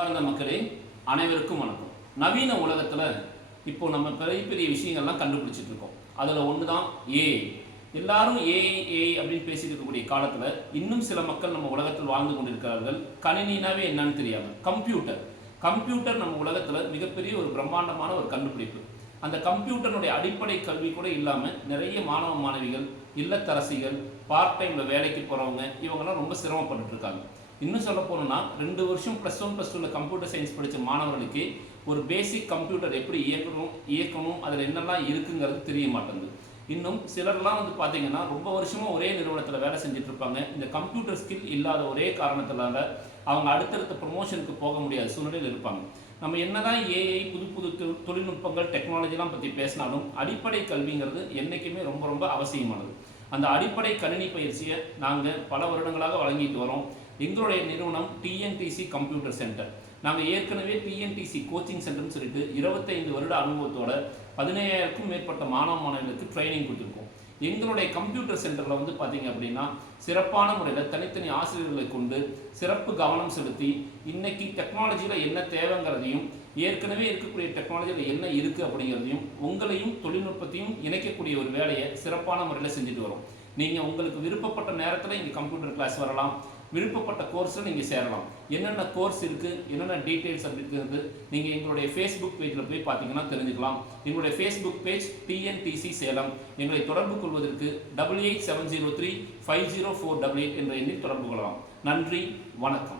பார்ந்த மக்களே அனைவருக்கும் வணக்கம். நவீன உலகத்தில் இப்போ நம்ம பெரிய பெரிய விஷயங்கள்லாம் கண்டுபிடிச்சிட்டு இருக்கோம். அதில் ஒன்று தான் ஏஐ. எல்லாரும் ஏஐ அப்படின்னு பேசிட்டு இருக்கக்கூடிய காலத்தில் இன்னும் சில மக்கள் நம்ம உலகத்தில் வாழ்ந்து கொண்டிருக்கிறார்கள். கணினினாவே என்னன்னு தெரியாமல் கம்ப்யூட்டர் நம்ம உலகத்தில் மிகப்பெரிய ஒரு பிரம்மாண்டமான ஒரு கண்டுபிடிப்பு. அந்த கம்ப்யூட்டருடைய அடிப்படை கல்வி கூட இல்லாமல் நிறைய மாணவ மாணவிகள், இல்லத்தரசிகள், பார்ட் டைமில் வேலைக்கு போகிறவங்க இவங்கெல்லாம் ரொம்ப சிரமப்பட்டு இருக்காங்க. இன்னும் சொல்ல போனோம்னா 2 வருஷம் +1 +2 கம்ப்யூட்டர் சயின்ஸ் படித்த மாணவர்களுக்கு ஒரு பேசிக் கம்ப்யூட்டர் எப்படி இயக்கணும் அதில் என்னெல்லாம் இருக்குங்கிறது தெரிய மாட்டேங்குது. இன்னும் சிலர்லாம் பார்த்தீங்கன்னா ரொம்ப வருஷமாக ஒரே நிறுவனத்தில் வேலை செஞ்சுட்டு இருப்பாங்க. இந்த கம்ப்யூட்டர் ஸ்கில் இல்லாத ஒரே காரணத்தினால அவங்க அடுத்தடுத்த ப்ரொமோஷனுக்கு போக முடியாத சூழ்நிலையில் இருப்பாங்க. நம்ம என்னதான் ஏஐ புது புது தொழில்நுட்பங்கள் டெக்னாலஜிலாம் பற்றி பேசினாலும் அடிப்படை கல்விங்கிறது என்றைக்குமே ரொம்ப ரொம்ப அவசியமானது. அந்த அடிப்படை கணினி பயிற்சியை நாங்கள் பல வருடங்களாக வழங்கிட்டு வரோம். எங்களுடைய நிறுவனம் டிஎன்டிசி கம்ப்யூட்டர் சென்டர். நாங்கள் ஏற்கனவே டிஎன்டிசி கோச்சிங் சென்டர்னு சொல்லிட்டு 25 வருட அனுபவத்தோட 17,000க்கும் மேற்பட்ட மாணவ மாணவர்களுக்கு ட்ரைனிங் கொடுத்துருக்கோம். எங்களுடைய கம்ப்யூட்டர் சென்டரில் பார்த்தீங்க அப்படின்னா சிறப்பான முறையில் தனித்தனி ஆசிரியர்களை கொண்டு சிறப்பு கவனம் செலுத்தி இன்னைக்கு டெக்னாலஜியில் என்ன தேவைங்கிறதையும் ஏற்கனவே இருக்கக்கூடிய டெக்னாலஜியில் என்ன இருக்குது அப்படிங்கிறதையும் உங்களையும் தொழில்நுட்பத்தையும் இணைக்கக்கூடிய ஒரு வேலையை சிறப்பான முறையில் செஞ்சுட்டு வரோம். நீங்கள் உங்களுக்கு விருப்பப்பட்ட நேரத்தில் இங்கே கம்ப்யூட்டர் கிளாஸ் வரலாம். விருப்பப்பட்ட கோர்ஸில் நீங்கள் சேரலாம். என்னென்ன கோர்ஸ் இருக்குது, என்னென்ன டீட்டெயில்ஸ் அப்படிங்கிறது நீங்கள் எங்களுடைய ஃபேஸ்புக் பேஜில் போய் பார்த்தீங்கன்னா தெரிஞ்சுக்கலாம். எங்களுடைய ஃபேஸ்புக் பேஜ் டிஎன்டிசி சேலம். எங்களை தொடர்பு கொள்வதற்கு 8870350488 என்ற எண்ணில் தொடர்பு கொள்ளலாம். நன்றி, வணக்கம்.